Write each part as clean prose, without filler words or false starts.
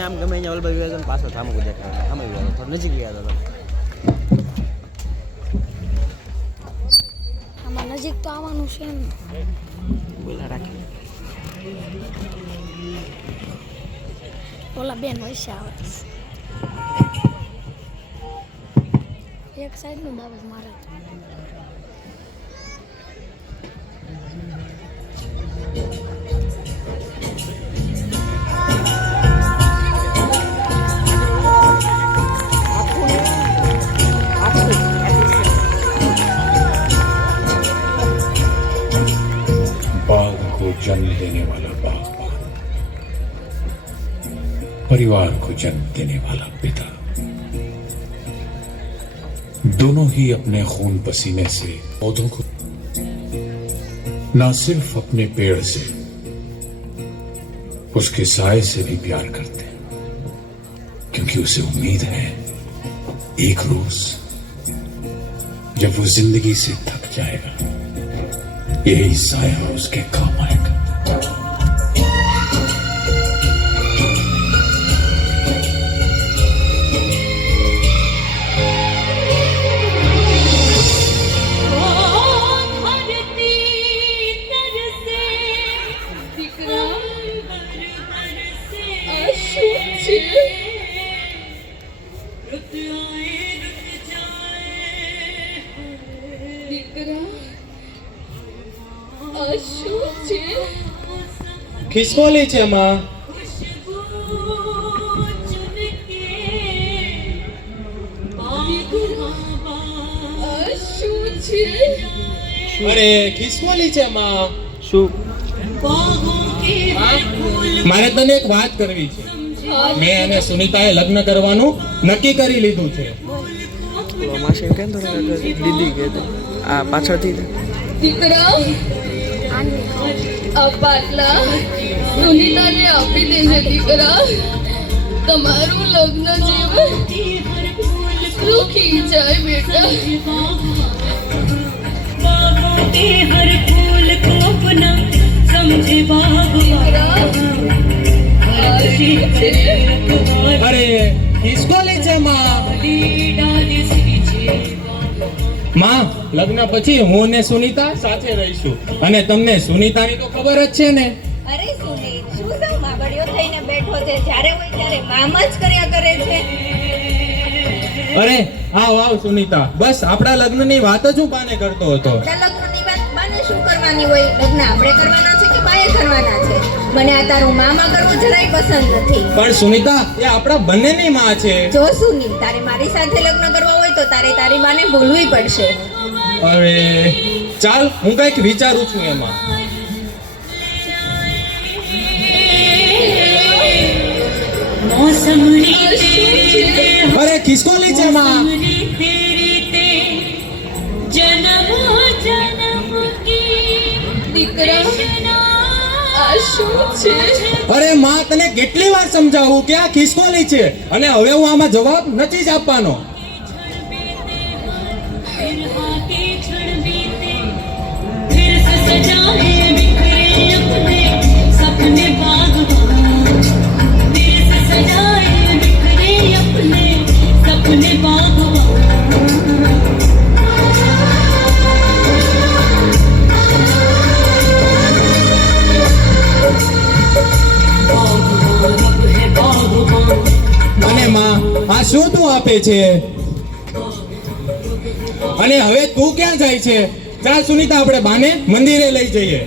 આમ ગમે અહીંયા ઓલબા વિવાદન પાછો થામું દેખાય થામું ગયા થોડું નજીક ગયા હતા આમાં નજીક તો આવવાનું છે એમ બોલા રાખે ઓલા બેન વૈસા આવે એક સાઈડ નું બાબત મારે जन्म देने वाला बागबान, परिवार को जन्म देने वाला पिता, दोनों ही अपने खून पसीने से पौधों को ना सिर्फ अपने पेड़ से उसके साय से भी प्यार करते हैं क्योंकि उसे उम्मीद है एक रोज जब वो जिंदगी से थक जाएगा यही साया उसके काम आएगा। ખિસકોલી છે માં અરે ખિસકોલી છે માં શું મારે તને એક વાત કરવી છે મેં અને સુનિતાએ લગ્ન કરવાનું નક્કી કરી લીધું છે માસી કેમ દીદી કે આ પાછળથી દીકરા આ પાટલા સુનિતાને આપી દેજે દીકરા તમારું લગ્ન જીવન સુખી જાય બેટા हर फूल को अपना समझे અરે ખિસકોલી છે માં લગ્ન પછી હું ને સુનિતા સાથે રહીશું અને તમને સુનિતાની તો ખબર જ છે ને અરે સુનિત શું સાવ માબડિયો થઈને બેઠો છે જ્યારે હોય ત્યારે કામ જ કર્યા કરે છે અરે આવ આવ સુનિતા બસ આપણા લગ્નની વાત જ હું બાને કરતો હતો લગ્નની વાત બાને શું કરવાની હોય લગ્ન આપણે કરવાના છે કે બાએ કરવાના છે મને આ તારું મામા કરવું જરાય પસંદ નથી પણ સુનિતા એ આપણા બંનેની માં છે જો સુનિત તારે મારી સાથે લગ્ન કરવા હોય તો તારે તારી બાને ભૂલવી પડશે અરે ચાલ હું કઈક વિચારું છું એમાં અરે ખિસકોલી છે માં અરે માં તને કેટલી વાર સમજાવું કે આ ખિસકોલી છે અને હવે હું આમાં જવાબ નથી જ આપવાનો અને માં આ શું તું આપે છે અને હવે તું ક્યાં જાય છે ચાલ સુનિતા આપણે બાને મંદિરે લઈ જઈએ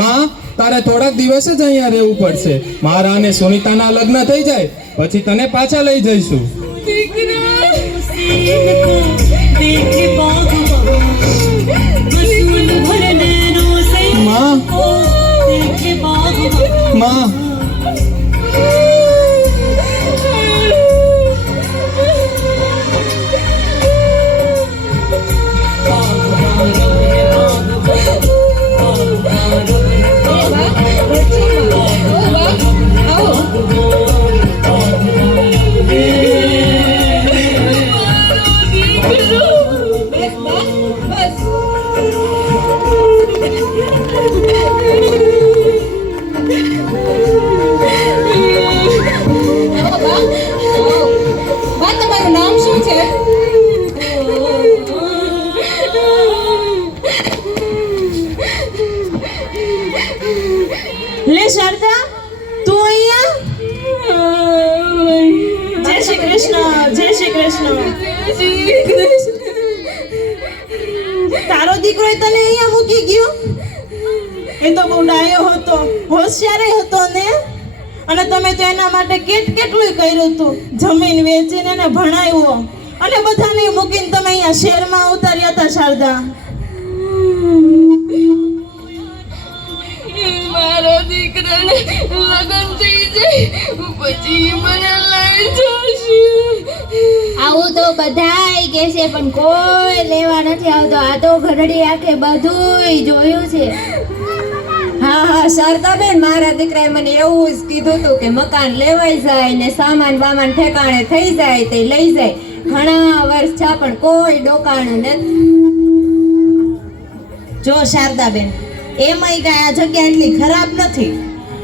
માં તારે થોડાક દિવસ જ અહીંયા રહેવું પડશે. મારા અને સુનીતાના લગ્ન થઈ જાય પછી તને પાછા લઈ જઈશું. देखे बागवान रसूल भर नैनों से माँ। देखे बागवान માં તમારું નામ શું છે? ले शारदा तू અહીંયા जय श्री कृष्ण जय श्री कृष्ण તારો દીકરો તને અહીંયા મૂકી ગયો? એ તો બહુ ડાયો હતો, હોશિયાર હતો ને. અને તમે તો એના માટે કેટલું કર્યું હતું. જમીન વેચીને એને ભણાવ્યો અને બધાને મૂકીને તમે અહીંયા શહેરમાં ઉતાર્યા હતા શારદા. મારા દીકરાને લગ્ન થઈ જાય પછી મને લઈ જશે. આવું તો બધાય કે છે પણ કોઈ લેવા નથી આવતો. આ તો ઘરડી આખે બધુંય જોયું છે. હા હા શારદાબેન, મારા દીકરાએ મને એવું જ કીધું હતું કે મકાન લેવાઈ જાય ને સામાન બામાન ઠેકાણે થઈ જાય તે લઈ જાય. ઘણા વર્ષ છે પણ કોઈ ડોકાણું નથી. જો શારદાબેન, એમાંય કાંઈ આ જગ્યા એટલી ખરાબ નથી.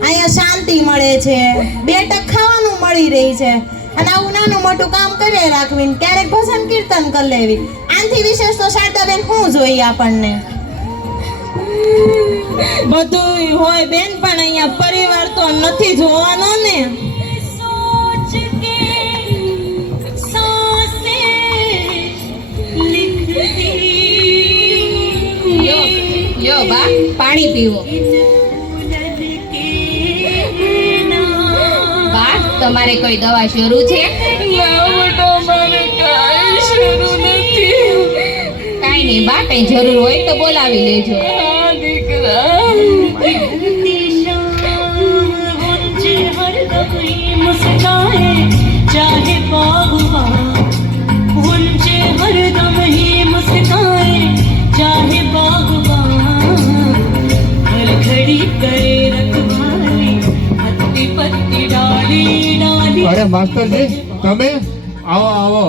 અહીંયા શાંતિ મળે છે, 2 ટક ખાવાનું મળી રહી છે અને આવું નાનું મોટું કામ કરી રાખવી, ક્યારેક ભજન કીર્તન કરી લેવી. આનાથી વિશેષ તો શારદાબેન શું જોઈએ આપણને? બધું હોય બેન, પણ અહીંયા પરિવાર તો નથી જોવાનો ને. सोच के सांसें लिखती યો બા પાણી પીવો. બા તમારે કોઈ દવા શરૂ છે? કાંઈ નહીં બા, કઈ જરૂર હોય તો બોલાવી લેજો. मुस्काए चाहे बागवान गुंजे हरदम ही मुस्काए चाहे बागवान हर घड़ी करे रखवाली पत्ती पत्ती डाली डाली અરે માસ્ટરજી, તમે આવો આવો.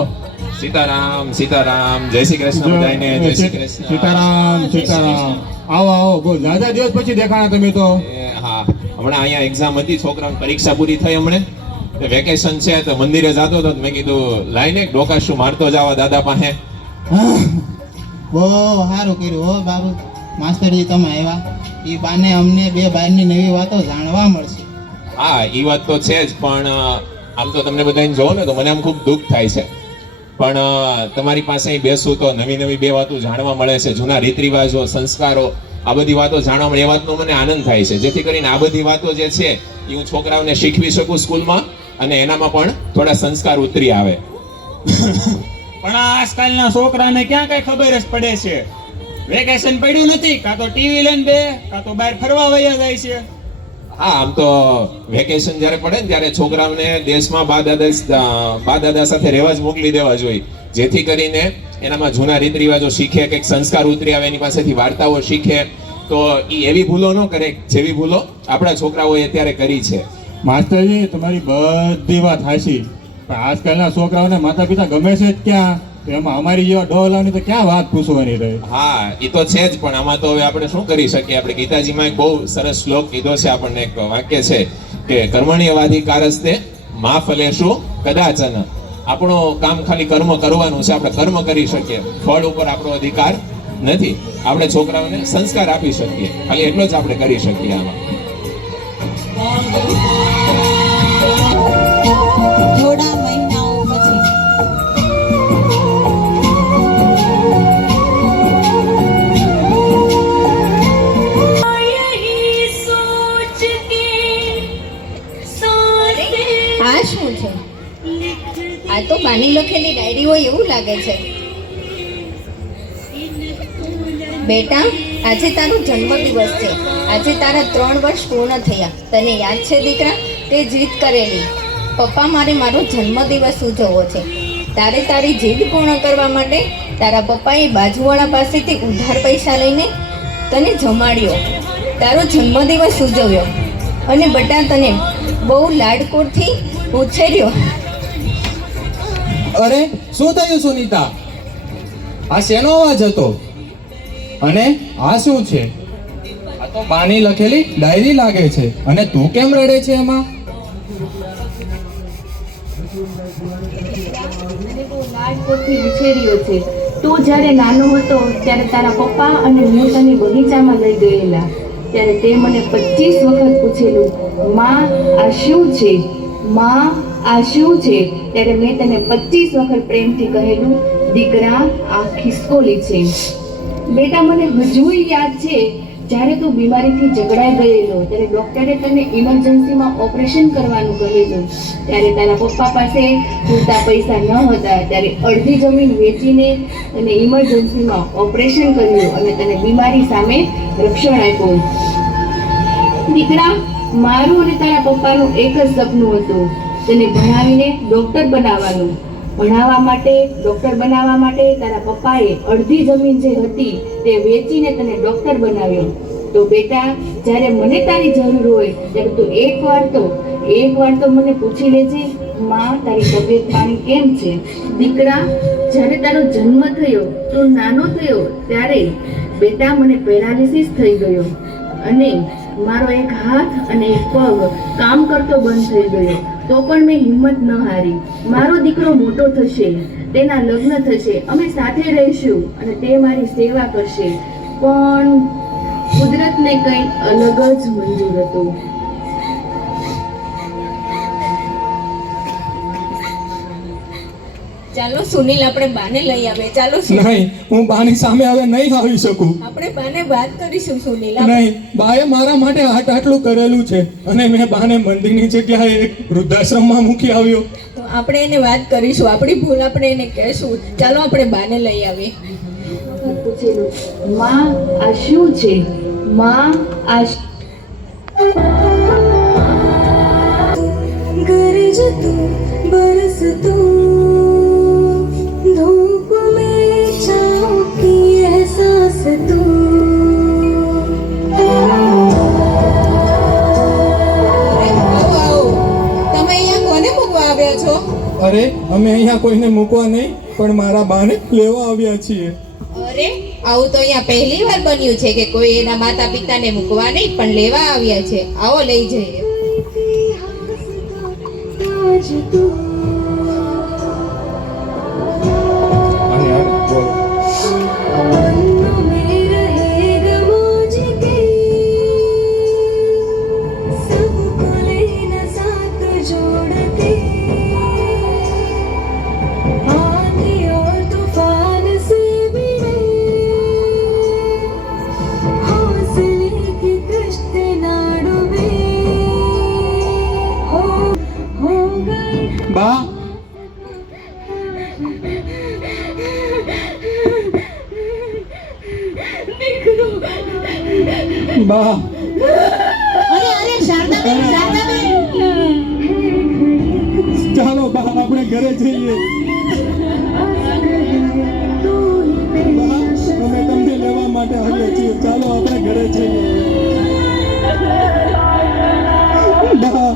સીતારામ સીતારામ જય શ્રી કૃષ્ણ બધાને જય શ્રી કૃષ્ણ. સીતારામ સીતારામ. આવો આવો. બહુ દાદા દિવસ પછી દેખાણા તમે તો. હા, હમણાં અહીંયા એક્ઝામ હતી, છોકરાઓની પરીક્ષા પૂરી થઈ હમણે, વેકેશન છે તો મંદિરે જતો હતો, મેં કીધું લાઈને ડોકાશું મારતો જાવા દાદા પાસે. બહુ સારું કર્યું હો બાબુ. માસ્ટરજી તમે આવ્યા, એ બાને અમને 2 બારની નવી વાતો જાણવા મળશે. હા, એ વાત તો છે જ, પણ આમ તો તમને બધાને જોવો ને તો મને આમ ખૂબ દુઃખ થાય છે. પણ તમારી પાસે અહીં બેસું તો નવી 2 વાતો જાણવા મળે છે, જૂના રીત રિવાજો, સંસ્કારો, આ બધી વાતો જાણવા મળે, એ વાતનો મને આનંદ થાય છે. જેથી કરીને આ બધી વાતો જે છે એ હું છોકરાઓને શીખવી શકું સ્કૂલમાં, અને એનામાં પણ થોડા સંસ્કાર ઉતરી આવે. પણ આજકાલના છોકરાને ક્યાં કઈ ખબર જ પડે છે. વેકેશન પડ્યું નથી, કાં તો ટીવી લઈને બે, કાં તો બહાર ફરવા વયા જાય છે. હા, આમ તો વેકેશન જ્યારે પડે ને ત્યારે છોકરાઓને દેશમાં બા દાદા સાથે રહેવા જ મોકલી દેવા જોઈએ, જેથી કરીને એનામાં જૂના રીત રિવાજો શીખે, કંઈક સંસ્કાર ઉતરી આવે, એની પાસેથી વાર્તાઓ શીખે, તો એ એવી ભૂલો ન કરે જેવી ભૂલો આપણા છોકરાઓએ અત્યારે કરી છે. માસ્ટરજી, તમારી બધી વાત હાચી, પણ આજકાલના છોકરાઓને માતા પિતા ગમે છે જ ક્યાં? તો એમાં અમારી જેવા ડોલાની તો ક્યાં વાત પૂછવાની રહે? હા, એ તો છે જ, પણ આમાં તો હવે આપણે શું કરી શકીએ? આપણે ગીતાજીમાં એક બહુ સરસ શ્લોક કીધો છે આપણને, એક વાક્ય છે કે કર્મણ્યવાધિકારસ્તે મા ફલેષુ કદાચન. આપણો કામ ખાલી કર્મ કરવાનું છે, આપણે કર્મ કરી શકીએ, ફળ ઉપર આપણો અધિકાર નથી. આપણે છોકરાઓને સંસ્કાર આપી શકીએ, ખાલી એટલો જ આપણે કરી શકીએ આમાં. થોડા મહિનાઓ પછી લાગે છે. બેટા, આજે તારો જન્મદિવસ છે. આજે તારા 3 વર્ષ પૂર્ણ થયા. તને યાદ છે દીકરા, તે જીદ કરેલી, પપ્પા મારે મારો જન્મદિવસ ઉજવવો છે. તારે તારી જીદ પૂર્ણ કરવા માટે તારા પપ્પાએ બાજુવાળા પાસેથી ઉધાર પૈસા લઈને તને જમાડ્યો, તારો જન્મદિવસ ઉજવ્યો અને બેટા તને બહુ લાડકોડથી ઉછેર્યો. અરે શું થયું સુનીતા? આ શેનો અવાજ હતો? અને આ શું છે? આ તો બાની લખેલી ડાયરી લાગે છે. અને તું કેમ રડે છે એમાં? લાડકોડથી વિછેર્યો છે. તું જ્યારે નાનો હતો ત્યારે તારા પપ્પા અને હું તને બગીચામાં લઈ ગયેલા. ત્યારે તે મને 25 વખત પૂછેલું, માં આ શું છે? માં આ શું છે? ત્યારે મેં તને 25 વખત પ્રેમથી કહેલું, દીકરા આ ખિસકોલી છે. બેટા, મને હજુય યાદ છે જ્યારે તું બીમારીથી જકડાઈ ગયેલો ત્યારે ડોક્ટરે તને ઇમરજન્સીમાં ઓપરેશન કરવાનું કહેલું. ત્યારે તારા પપ્પા પાસે પૂરતા પૈસા ન હતા ત્યારે અડધી જમીન વેચીને તને ઇમરજન્સીમાં ઓપરેશન કર્યું અને તને બીમારી સામે રક્ષણ આપ્યું. દીકરા, મારું અને તારા પપ્પાનું એક જ સપનું હતું, તને ભણાવીને ડોક્ટર બનાવવાનું. ભણાવવા માટે, ડોક્ટર બનાવવા માટે તારા પપ્પાએ અડધી જમીન જે હતી તે વેચીને તને ડોક્ટર બનાવ્યો. તો બેટા, જ્યારે મને તારી જરૂર હોય ત્યારે તું એકવાર તો મને પૂછી લેજે, માં તારી તબિયત પાણી કેમ છે? દીકરા, જ્યારે તારો જન્મ થયો, તું નાનો થયો ત્યારે બેટા મને પેરાલિસિસ થઈ ગયો અને મારો એક હાથ અને એક પગ કામ કરતો બંધ થઈ ગયો. તો પણ મેં હિંમત ન હારી. મારો દીકરો મોટો થશે, તેના લગ્ન થશે, અમે સાથે રહીશું અને તે મારી સેવા કરશે. પણ કુદરતને કંઈ અલગ જ મંજૂર હતું. ચાલો સુનિલ, આપણે બાને લઈ આવે. ચાલો નહીં, હું બાની સામે હવે નહીં આવી શકું. આપણે બાને વાત કરીશું સુનિલ. નહીં, બાએ મારા માટે આટલું કરેલું છે અને મેં બાને મંદિરની જગ્યાએ એક વૃદ્ધાશ્રમમાં મૂકી આવ્યો. તો આપણે એને વાત કરીશું, આપણી ભૂલ આપણે એને કહેશું. ચાલો આપણે બાને લઈ આવીએ. પૂછેલું, માં આ શું છે? માં આ गरजतू बरसतू धूप में छाँव की एहसास तू તમે અહીંયા કોને મૂકવા આવ્યા છો? અરે, અમે અહીંયા કોઈને મૂકવા નહીં પણ મારા બાને લેવા આવ્યા છીએ. અરે, આવું તો અહીંયા પહેલી વાર બન્યું છે કે કોઈ એના માતા પિતાને મૂકવા નહીં પણ લેવા આવ્યા છે. આવો લઈ જઈએ. आज तू मन में रहेगा मौज के सबको लेना साथ जोड़ते आंधी और तूफान से भी हौसले की कश्ती ना डूबे हो गए બા, બા, અરે શારદાબેન, ચાલો બા આપણે ઘરે જઈએ. બા, અમે તમને લેવા માટે આવ્યા છીએ. ચાલો આપણે ઘરે જઈએ. બા,